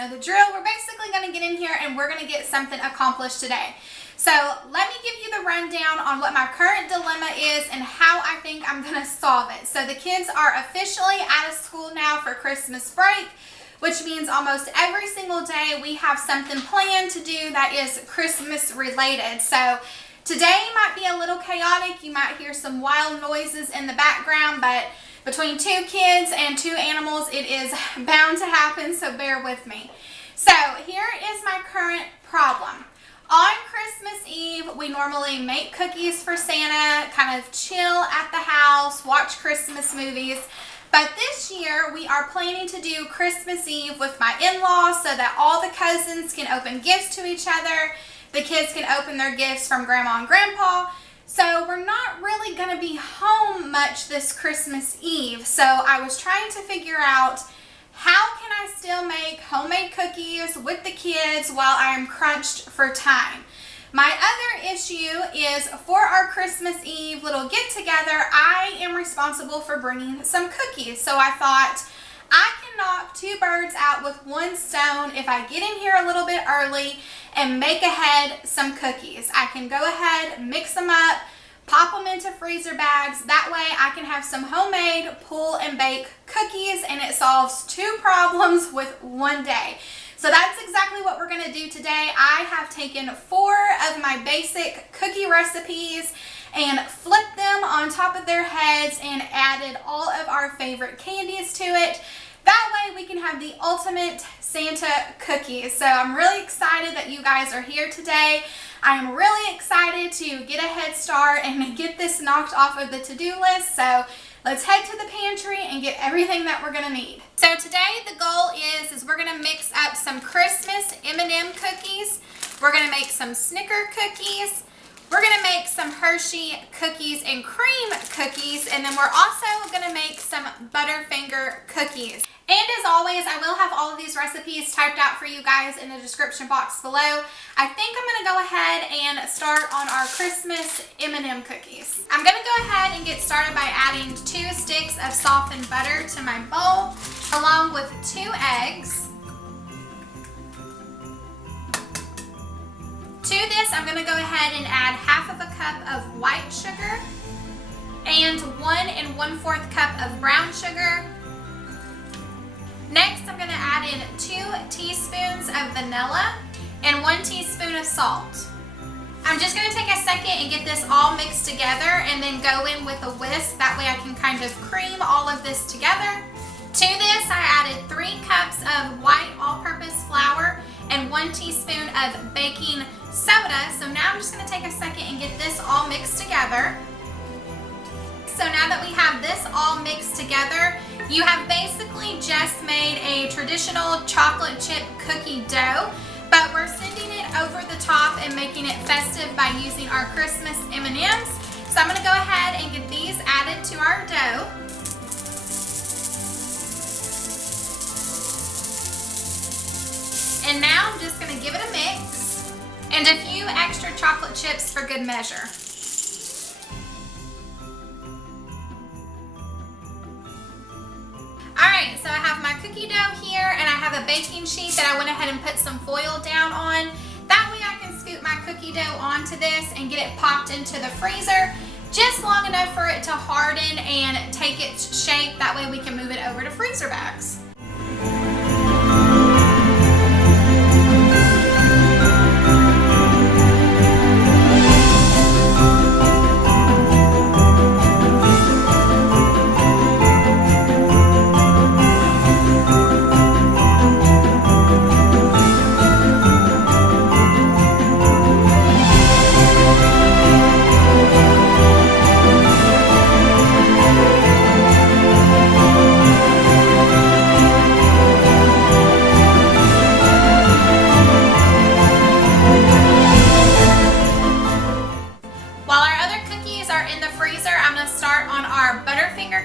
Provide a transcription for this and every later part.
know the drill. We're basically going to get in here and we're going to get something accomplished today. So let me give you the rundown on what my current dilemma is and how I think I'm going to solve it. So the kids are officially out of school now for Christmas break, which means almost every single day we have something planned to do that is Christmas related. So today might be a little chaotic. You might hear some wild noises in the background, but between 2 kids and 2 animals, it is bound to happen, so bear with me. So here is my current problem. On Christmas Eve, we normally make cookies for Santa, kind of chill at the house, watch Christmas movies. But this year, we are planning to do Christmas Eve with my in-laws so that all the cousins can open gifts to each other. The kids can open their gifts from Grandma and Grandpa. So we're not really going to be home much this Christmas Eve. So I was trying to figure out, how can I still make homemade cookies with the kids while I am crunched for time? My other issue is for our Christmas Eve little get together, I am responsible for bringing some cookies. So I thought I can knock 2 birds out with 1 stone if I get in here a little bit early and make ahead some cookies. I can go ahead, mix them up, pop them into freezer bags. That way I can have some homemade pull and bake cookies, and it solves 2 problems with 1 day. So that's exactly what we're going to do today. I have taken 4 of my basic cookie recipes and flipped them on top of their heads and added all of our favorite candies to it. That way we can have the ultimate Santa cookies. So I'm really excited that you guys are here today. I'm really excited to get a head start and get this knocked off of the to-do list. So let's head to the pantry and get everything that we're gonna need. So today the goal is we're gonna mix up some Christmas M&M cookies. We're gonna make some Snicker cookies. We're gonna make some Hershey cookies and cream cookies, and then we're also gonna make some Butterfinger cookies. And as always, I will have all of these recipes typed out for you guys in the description box below. I think I'm gonna go ahead and start on our Christmas M&M cookies. I'm gonna go ahead and get started by adding 2 sticks of softened butter to my bowl, along with 2 eggs. To this, I'm going to go ahead and add half of a cup of white sugar and 1 1/4 cup of brown sugar. Next, I'm going to add in 2 teaspoons of vanilla and 1 teaspoon of salt. I'm just going to take a second and get this all mixed together and then go in with a whisk. That way I can kind of cream all of this together. To this, I added 3 cups of white all-purpose flour and 1 teaspoon of baking soda. So now I'm just going to take a second and get this all mixed together. So now that we have this all mixed together, you have basically just made a traditional chocolate chip cookie dough, but we're sending it over the top and making it festive by using our Christmas M&Ms. So I'm going to go ahead and get these added to our dough. And now I'm just going to give it a mix and a few extra chocolate chips for good measure. Alright, so I have my cookie dough here and I have a baking sheet that I went ahead and put some foil down on. That way I can scoop my cookie dough onto this and get it popped into the freezer just long enough for it to harden and take its shape. That way we can move it over to freezer bags.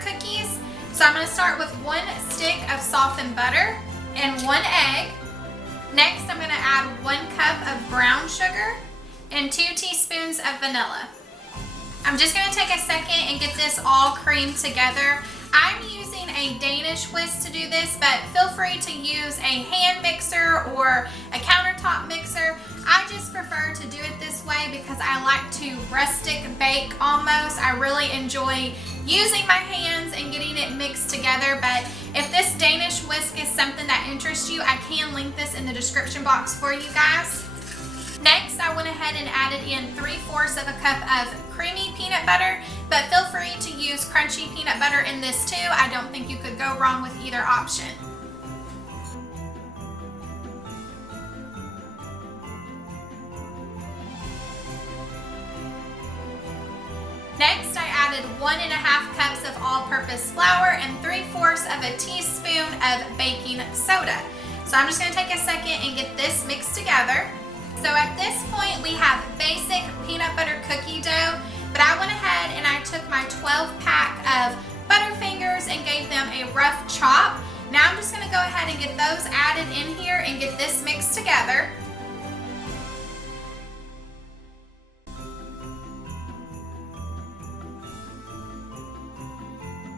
Cookies. So I'm going to start with 1 stick of softened butter and 1 egg. Next, I'm going to add 1 cup of brown sugar and 2 teaspoons of vanilla. I'm just going to take a second and get this all creamed together. I'm using a Danish whisk to do this, but feel free to use a hand mixer or a countertop mixer. I just prefer to do it this way because I like to rustic bake almost. I really enjoy using my hands and getting it mixed together, but if this Danish whisk is something that interests you, I can link this in the description box for you guys. Next, I went ahead and added in 3/4 of a cup of creamy peanut butter, but feel free to use crunchy peanut butter in this too. I don't think you could go wrong with either option. Next, I added 1½ cups of all-purpose flour and 3/4 of a teaspoon of baking soda. So I'm just going to take a second and get this mixed together. So at this point, we have basic peanut butter cookie dough, but I went ahead and I took my 12-pack of BUTTERFINGERS and gave them a rough chop. Now I'm just going to go ahead and get those added in here and get this mixed together.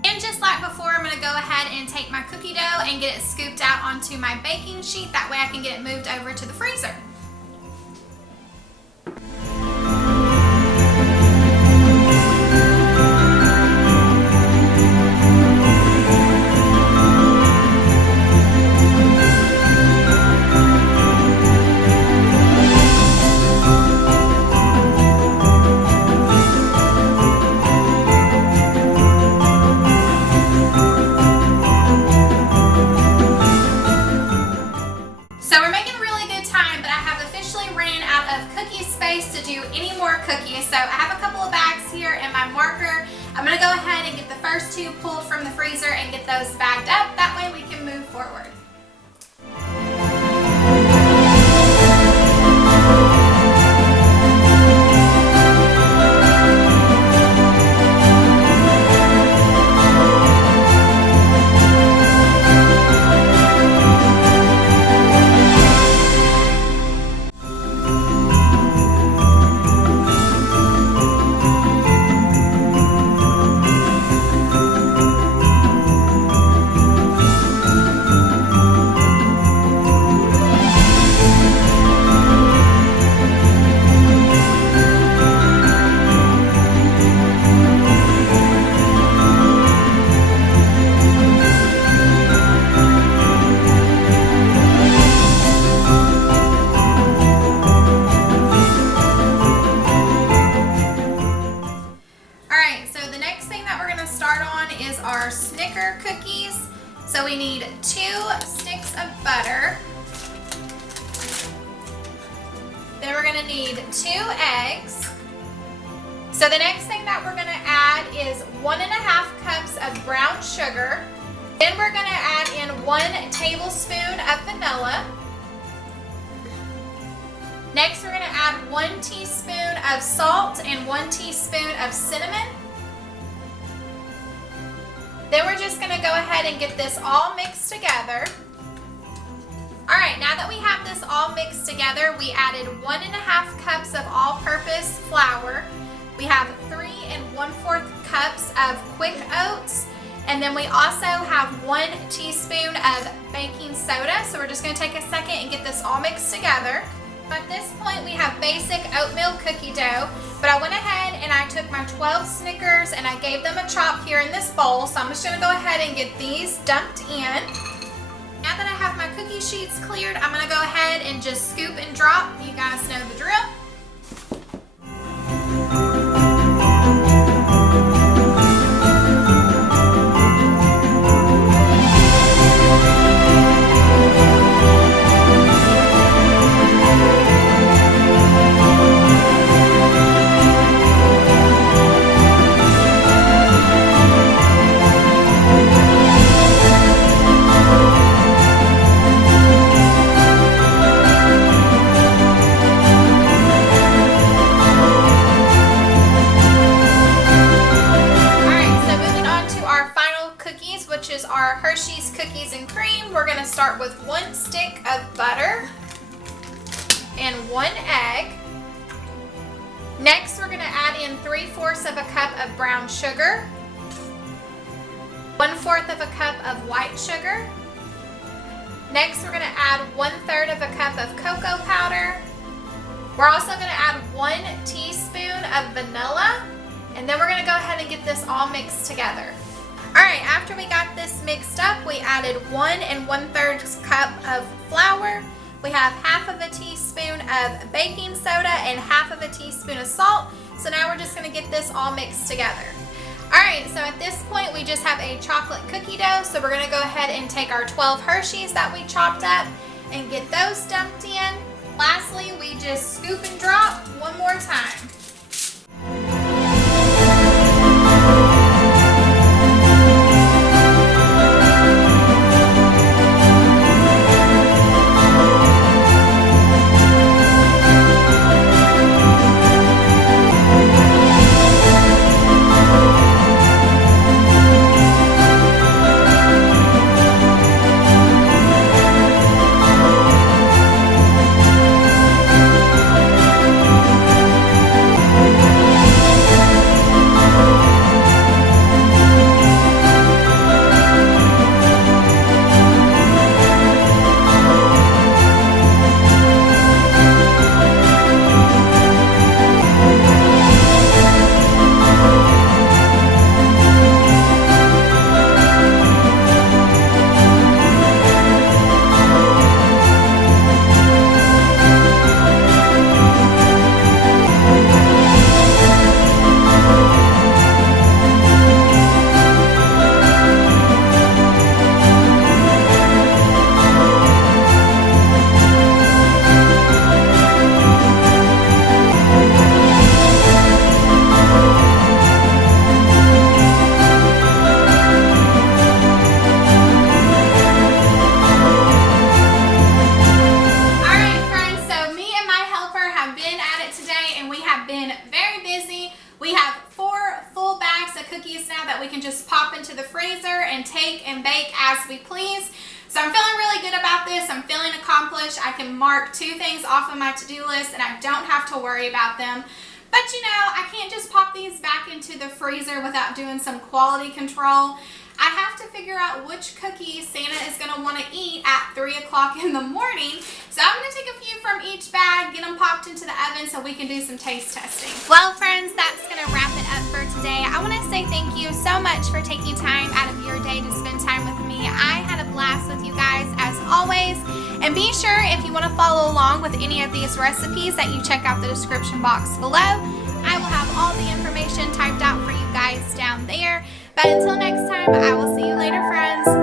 And just like before, I'm going to go ahead and take my cookie dough and get it scooped out onto my baking sheet. That way I can get it moved over to the freezer. First two pulled from the freezer and get those bagged up. That way we can move forward. So we need 2 sticks of butter. Then we're going to need 2 eggs. So the next thing that we're going to add is 1½ cups of brown sugar. Then we're going to add in 1 tablespoon of vanilla. Next we're going to add 1 teaspoon of salt and 1 teaspoon of cinnamon. Then we're just going to go ahead and get this all mixed together. Alright, now that we have this all mixed together, we added 1½ cups of all-purpose flour. We have 3 1/4 cups of quick oats. And then we also have 1 teaspoon of baking soda. So we're just going to take a second and get this all mixed together. At this point, we have basic oatmeal cookie dough, but I went ahead and I took my 12 Snickers and I gave them a chop here in this bowl. So I'm just going to go ahead and get these dumped in. Now that I have my cookie sheets cleared, I'm going to go ahead and just scoop and drop. You guys know the drill. Start with 1 stick of butter and 1 egg. Next, we're going to add in 3/4 of a cup of brown sugar. 1/4 of a cup of white sugar. Next, we're gonna add 1/3 of a cup of cocoa powder. We're also gonna add 1 teaspoon of vanilla, and then we're gonna go ahead and get this all mixed together. All right, after we got this mixed up, we added 1 1/3 cup of flour. We have 1/2 teaspoon of baking soda and 1/2 teaspoon of salt. So now we're just gonna get this all mixed together. All right, so at this point, we just have a chocolate cookie dough. So we're gonna go ahead and take our 12 Hershey's that we chopped up and get those dumped in. Lastly, we just scoop and drop one more time. Just pop into the freezer and take and bake as we please. So I'm feeling really good about this. I'm feeling accomplished. I can mark 2 things off of my to-do list and I don't have to worry about them. But you know, I can't just pop these back into the freezer without doing some quality control. I have to figure out which cookies Santa is going to want to eat at 3 o'clock in the morning. So I'm going to take a few from each bag, get them popped into the oven so we can do some taste testing. Well, friends, that's going to wrap it up for today. I want to say thank you so much for taking time out of your day to spend time with me. I had a blast with you guys as always. And be sure, if you want to follow along with any of these recipes, that you check out the description box below. I will have all the information typed out for you guys down there. But until next time, I will see you later, friends.